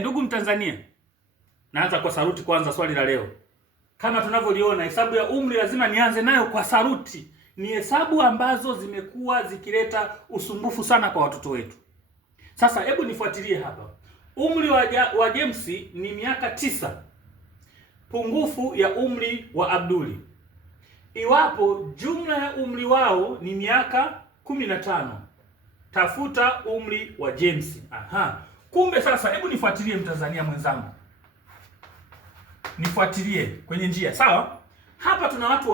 Ndugu Mtanzania, naanza kwa saruti kwanza swali la leo. Kama tunavyoliona, hesabu ya umri lazima nianze nayo kwa saruti. Ni hesabu ambazo zimekuwa zikileta usumbufu sana kwa watoto wetu. Sasa hebu nifuatilie hapa. Umri wa James ni miaka 9. Pungufu ya umri wa Abduli. Iwapo jumla ya umri wao ni miaka 15, tafuta umri wa James. Kumbe sasa, hebu nifuatilie Mtanzania mwenzangu, nifuatilie kwenye njia, sawa? Hapa tuna watu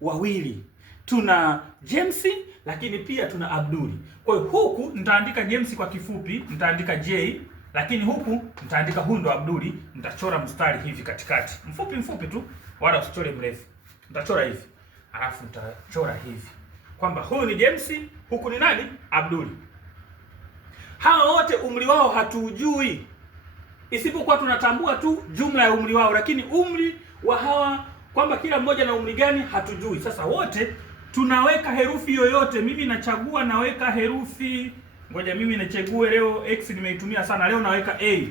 wawili, tuna James lakini pia tuna Abduli. Kwa hiyo huku nitaandika James kwa kifupi, nitaandika J, lakini huku nitaandika huyu ndo Abduli. Nitachora mstari hivi katikati, mfupi tu, wala usichore mrefu. Nitachora hivi, alafu nitachora hivi kwamba huyu ni James, huku ni nani? Abduli. Hawa wote umri wao hatujui, isipokuwa tunatambua tu jumla ya umri wao, lakini umri wa hawa kwamba kila mmoja na umri gani hatujui. Sasa wote tunaweka herufi yoyote. Mimi nachagua, naweka herufi, ngoja mimi nichague leo, X nimeitumia sana leo, naweka A.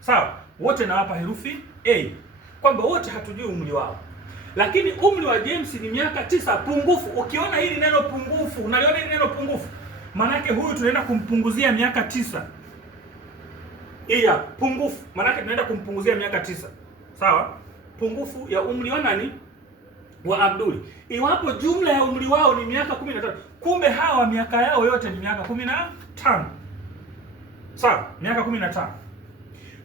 Sawa, wote nawapa herufi A, kwamba wote hatujui umri wao. Lakini umri wa James ni miaka 9 pungufu. Ukiona hili neno pungufu, unaliona hili neno pungufu, maana yake huyu tunaenda kumpunguzia miaka 9. Pungufu maana yake tunaenda kumpunguzia miaka 9. Sawa? Pungufu ya umri wa nani? Wa Abduli. Iwapo jumla ya umri wao ni miaka 15. Kumbe hawa miaka yao yote ni miaka 15. Sawa? Miaka 15.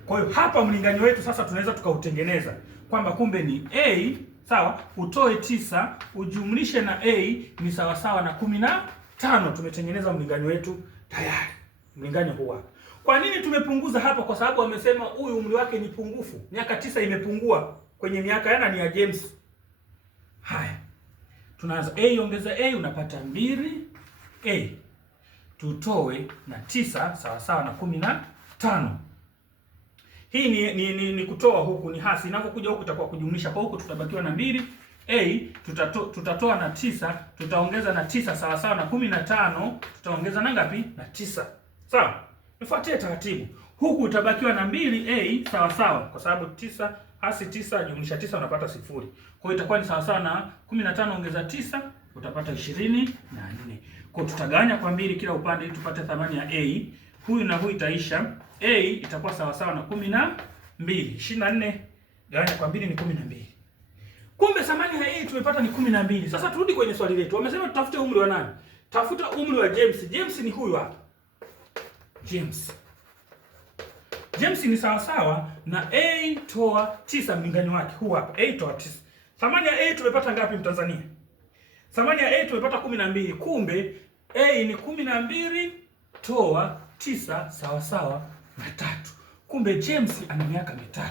Kwa hiyo hapa mlinganyo wetu sasa tunaweza tukautengeneza kwamba kumbe ni A, sawa, utoe 9 ujumlishe na A ni sawa sawa na 15. Tumetengeneza mlinganyo wetu tayari. Mlinganyo huu hapa. Kwa nini tumepunguza hapa? Kwa sababu wamesema huyu umri wake ni pungufu. Miaka 9 imepungua kwenye miaka yana ni ya James. Haya. Tunaanza A ongeza A unapata 2A. Tutoe na 9 sawa sawa na 15. Hii ni kutoa, huku ni hasi. Inapokuja huku itakuwa kujumlisha. Kwa huku tutabakiwa na 2A, tutatoa na 9, tutaongeza na 9 sawa sawa na 15, tutaongeza na ngapi? Na 9. Sawa? Nifuatie taratibu. Huku utabakiwa na 2A sawa sawa, kwa sababu 9 hasi 9 jumlisha 9 unapata 0. Kwa hiyo itakuwa ni sawa sawa na 15 ongeza 9 utapata 24. Kwa hiyo tutagawanya kwa 2 kila upande ili tupate thamani ya A. Huyu na huyu itaisha. A itakuwa sawa sawa na 12. 24 gawanya kwa 2 ni 12. Kumbe thamani ya A tumepata ni 12. Sasa turudi kwenye swali letu. Wamesema tutafute umri wa nani? Tafuta umri wa James. James ni huyu hapa. James ni sawa sawa na A toa 9, mlinganyo wake huu hapa. A toa 9. Thamani ya A tumepata ngapi Mtanzania? Thamani ya A tumepata 12. Kumbe A ni 12 toa 9 sawa sawa na 3. Kumbe James ana miaka 3.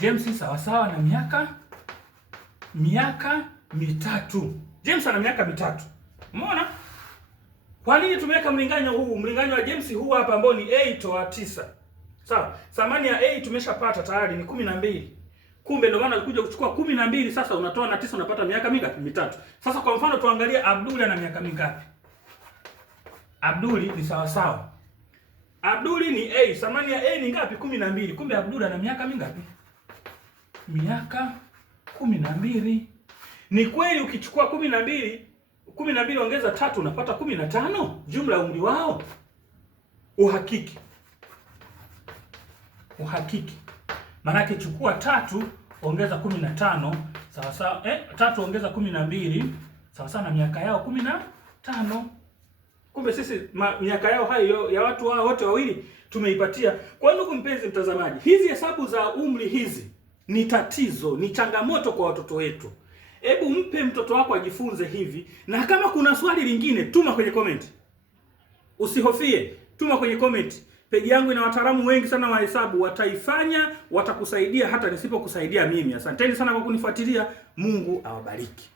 James sawa sawa na miaka 3. James ana miaka 3. Umeona? Kwa nini tumeweka mlinganyo huu? Mlinganyo wa James huu hapa ambao ni A toa 9. Sawa? Thamani ya A tumeshapata tayari ni 12. Kumbe ndio maana alikuja kuchukua 12, sasa unatoa na 9 unapata miaka mingapi? 3. Sasa kwa mfano tuangalie Abduli ana miaka mingapi? Abduli ni sawa sawa. Abduli ni A, thamani ya A ni ngapi? 12. Kumbe Abduli ana miaka mingapi? Miaka 12. Ni kweli ukichukua 12 ongeza 3 unapata 15 jumla ya umri wao. Uhakiki. Maana chukua 3 ongeza 15 sawa sawa 3 ongeza 12 sawa sawa na miaka yao 15. Kumbe sisi miaka yao hayo ya watu hao wote wawili tumeipatia. Kwa ndugu mpenzi mtazamaji, hizi hesabu za umri hizi ni tatizo, ni changamoto kwa watoto wetu. Hebu mpe mtoto wako ajifunze hivi, na kama kuna swali lingine tuma kwenye comment. Usihofie, tuma kwenye comment. Peji yangu ina wataalamu wengi sana wa hesabu, wataifanya, watakusaidia hata nisipokusaidia mimi. Asanteni sana kwa kunifuatilia. Mungu awabariki.